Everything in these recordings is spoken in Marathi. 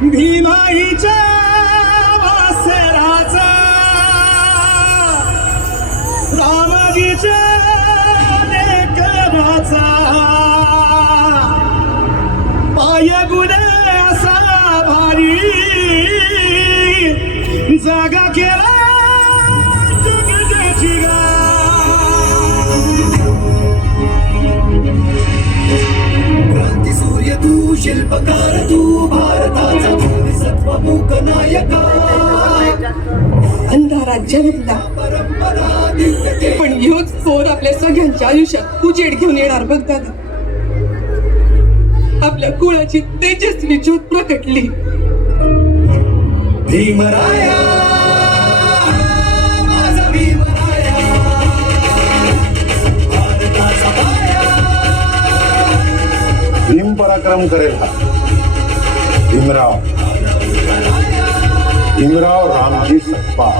भीमाईच्या वासराचा रामजीच्या लेकराचा पाय गुणे असा भारी जागा केला जगण्याची गा क्रांती सूर्य तू शिल्पकार तू भारताचा बोधिसत्वमुख नायका अंधारात जन्मला पण ह्योच चोर आपल्या सगळ्यांच्या आयुष्यात उजेड घेऊन येणार बघ दादा. आपल्या कुळाची तेजस्वी ज्योत प्रकटली. भीमराया माझा भीमराया भारताचा पाया भीम पराक्रम करेल हा भीमराव रामजी सपकाळ.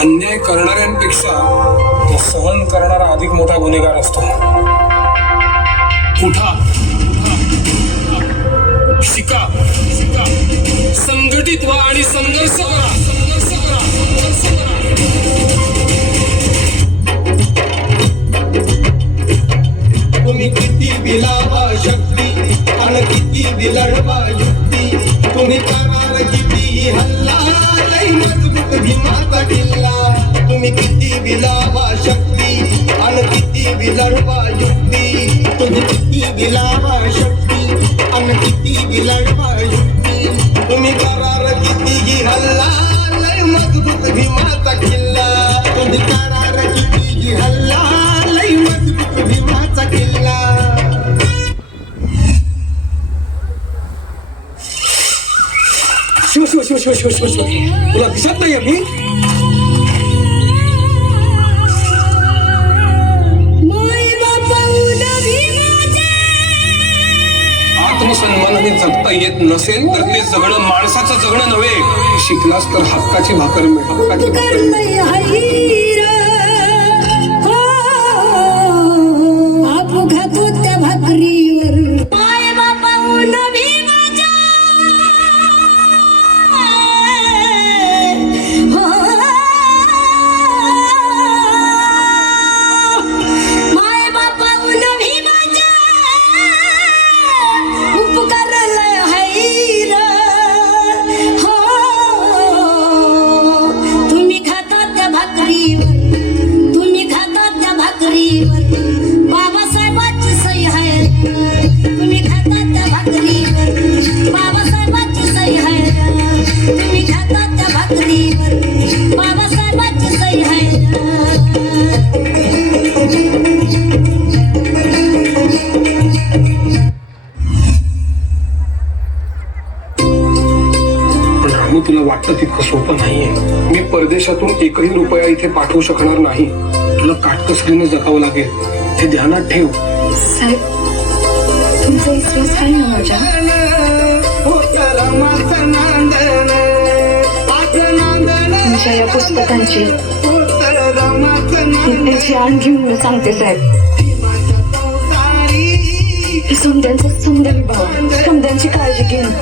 अन्याय करणाऱ्यांपेक्षा तो सहन करणारा अधिक मोठा गुन्हेगार असतो. उठा, शिका, संघटित व्हा आणि संघर्ष करा. तुम्ही किती बिलावा शक्ती आणि किती बिलडवा युक्ती तुम्ही करार किती हल्ला लई मजबूत भीमाचा किल्ला. तुम्ही किती बिलावा शक्ती आणि किती बिलडवा युक्ती तुम्ही किती बिलावा शक्ती आणि किती बिलडवा युक्ती तुम्ही करार किती हल्ला लई मजबूत भीमाचा किल्ला. तुम्ही करार किती हल्ला लई मजबूत भीमाचा किल्ला. शिव शिव शिव शिव शिव शिव शिव तुला दिसत नाहीये मी? आत्मसन्मानाने जगता येत नसेल तर ते जगणं माणसाचं जगणं नव्हे. शिकलास तर हक्काची भाकर मिळ. तुम्ही खाता त्या भाकरीवर सोपं नाहीये. मी परदेशातून एकही रुपया इथे पाठवू शकणार नाही. तुला काटकसरीने जगावं लागेल, हे ध्यानात ठेव. साहेब, तुमचा विश्वास आहे ना माझ्या? तुमच्या या पुस्तकांची त्याची आण घेऊन मी सांगते साहेब. समद्यांचा समद्या विभाग, समद्यांची काळजी घेऊन.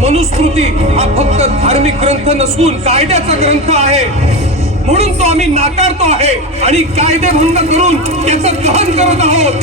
मनुस्मृती हा फक्त धार्मिक ग्रंथ नसून कायद्याचा ग्रंथ आहे. म्हणून तो आम्ही नाकारतो आहे आणि कायदेभंग करून त्याचं दहन करत आहोत.